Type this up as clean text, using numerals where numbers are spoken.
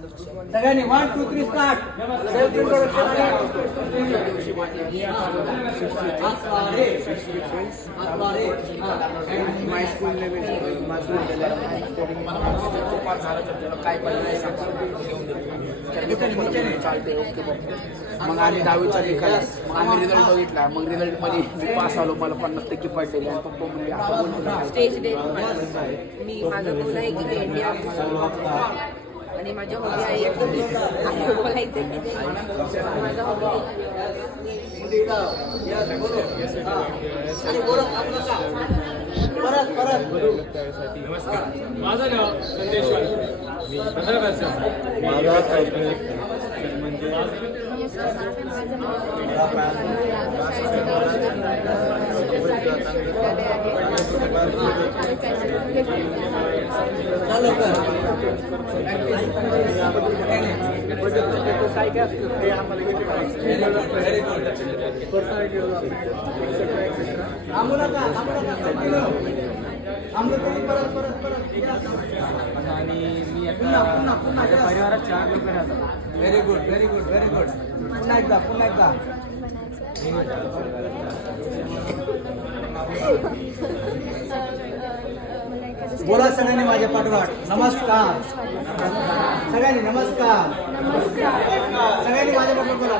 सगळ्यांनी 1 2 3 start. Self introduction. My school level काय पाहिजे चालते ओके बघ. मग आम्ही 10वीचा निकाल मग आम्ही रिझल्ट बघितला. मग रिझल्टमध्ये मी पास आलो. मला 50% पडलेले आणि पप्पा म्हणजे आता बोलतो स्टेज डे मी माझा गोल आहे की इंडिया आणि माझ्या हॉबी आहे बोलायचं की माझा हॉबी माझं नाव संदेश वाळे. मी 15 वर्षाचा आणि मी आता माझ्या परिवारात 4 लोक राहतात. Very good very good very good. पुन्हा एकदा पुन्हा एकदा. बोला सगळ्यांनी माझ्या पाठोपाठ. नमस्कार सगळ्यांनी. नमस्कार सगळ्यांनी माझ्या पाठोपाठ बोला.